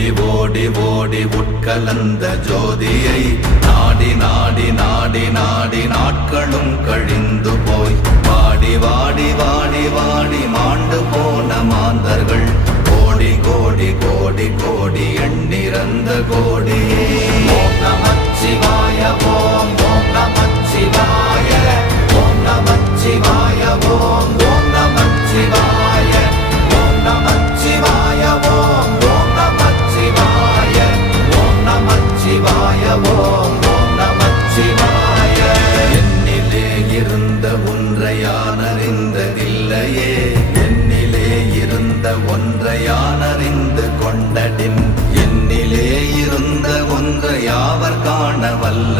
ஓடி ஓடி உட்கலந்த ஜோதியை நாடி நாடி நாடி நாடி நாட்களும் கழிந்து போய் வாடி வாடி வாடி வாடி மாண்டு போன மாந்தர்கள் கோடி கோடி கோடி கோடி எண்ணிறந்த கோடி. ஓம் நமச்சிவாய ஓம் ஓம் நமச்சிவாய ஓம் நமச்சிவாய ஓம் ஓம் நமச்சிவாய ஓம் நமச்சிவாய ஓம் ஓம் நமச்சிவாய ஓம் நமச்சிவாய ஓம் ஓம் நமச்சிவாய. என்னிலே இருந்த ஒன்றை யான் அறிந்ததில்லையே, என்னிலே இருந்த ஒன்றை யான் அறிந்து கொண்டடின், என்னிலே இருந்த ஒன்றை யாவர் காண வல்ல